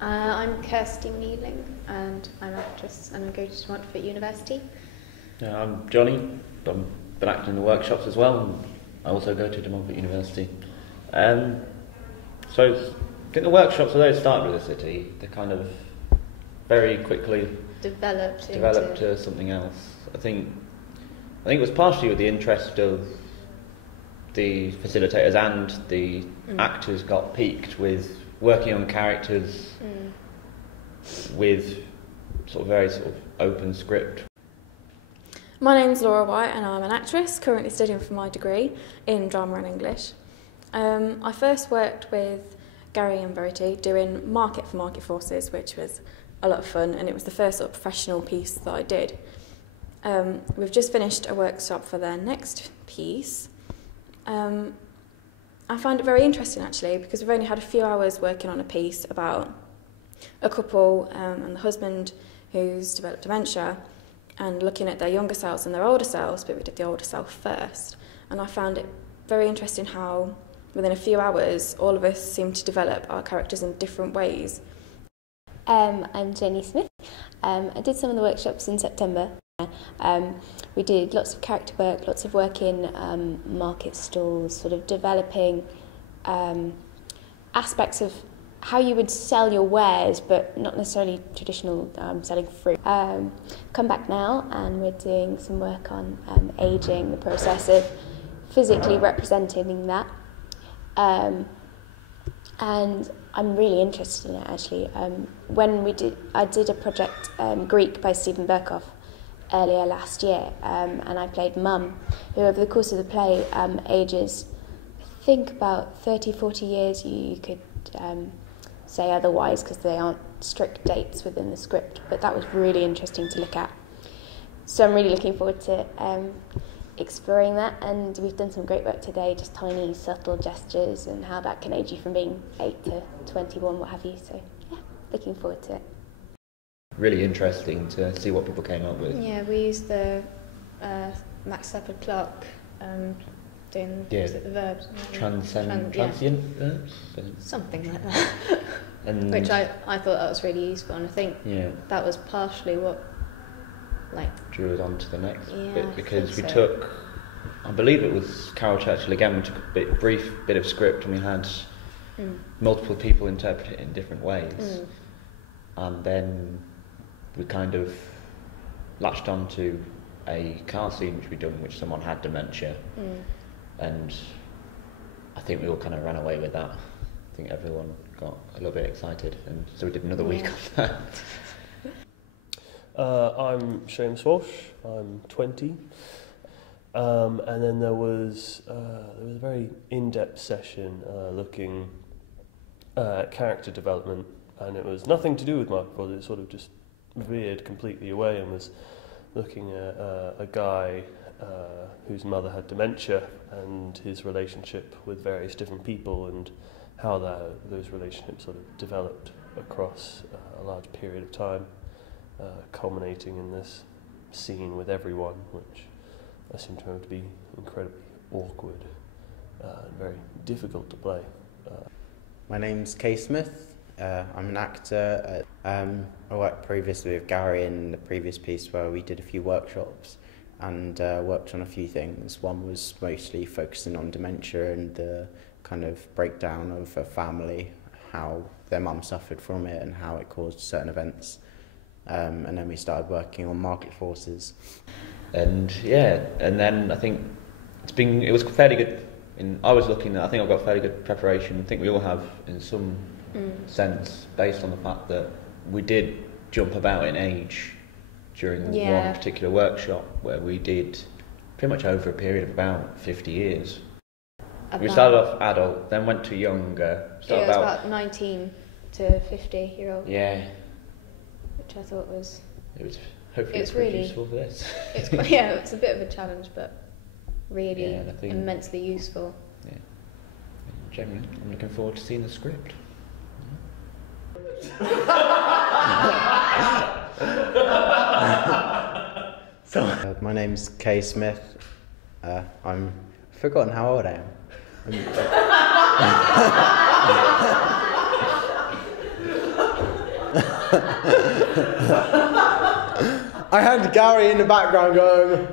I'm Kirsty Mealing and I'm an actress and I'm going to OtF University. I'm Johnny. I've been acting in the workshops as well, and I also go to OtF University. So I think the workshops, although they started with the city, they kind of very quickly developed to something else. I think it was partially with the interest of the facilitators and the actors got piqued with working on characters with very open script. My name's Laura White and I'm an actress currently studying for my degree in drama and English. I first worked with Gary and Verity doing Market for Market Forces, which was a lot of fun, and it was the first professional piece that I did. We've just finished a workshop for their next piece. I found it very interesting actually, because we've only had a few hours working on a piece about a couple and the husband who's developed dementia and looking at their younger selves and their older selves, but we did the older self first. And I found it very interesting how within a few hours all of us seemed to develop our characters in different ways. I'm Jenny Smith. I did some of the workshops in September. We did lots of character work, lots of work in market stalls, developing aspects of how you would sell your wares, but not necessarily traditional selling fruit. Come back now and we're doing some work on ageing, the process of physically representing that. And I'm really interested in it actually. I did a project, Greek by Stephen Berkoff, earlier last year, and I played Mum, who over the course of the play ages, I think about 30-40 years. You could say otherwise because they aren't strict dates within the script, but that was really interesting to look at. So I'm really looking forward to exploring that, and we've done some great work today, just tiny subtle gestures and how that can age you from being 8 to 21, what have you. So yeah, looking forward to it. Really interesting to see what people came up with. Yeah, we used the Max Leopard Clark doing the verbs. Transient verbs? Something like that. And which I thought that was really useful, and I think that was partially what drew us on to the next bit, because we so. took, I believe it was Carol Churchill again, we took a brief bit of script and we had multiple people interpret it in different ways. And then we kind of latched onto a car scene which we'd done, which someone had dementia, and I think we all kind of ran away with that. I think everyone got a little bit excited, and so we did another week on that. I'm Seamus Walsh, I'm 20, and then there was a very in-depth session looking at character development, and it was nothing to do with Market Forces. It sort of just veered completely away and was looking at a guy whose mother had dementia and his relationship with various different people and how those relationships sort of developed across a large period of time, culminating in this scene with everyone, which I seem to remember to be incredibly awkward and very difficult to play. My name's Kay Smith. I'm an actor. I worked previously with Gary in the previous piece where we did a few workshops and worked on a few things. One was mostly focusing on dementia and the kind of breakdown of a family, how their mum suffered from it and how it caused certain events. And then we started working on market forces. And and then I think it was fairly good. I was looking at, I think I've got fairly good preparation. I think we all have in some sense, based on the fact that we did jump about in age during one particular workshop where we did pretty much over a period of about 50 years. We started off adult, then went to younger. It was about 19 to 50-year-old. Yeah. Which I thought was... Hopefully it's really useful for this. It's a bit of a challenge, but really immensely useful. Yeah. Generally, I'm looking forward to seeing the script. My name's Kay Smith. I've forgotten how old I am. I had Gary in the background going.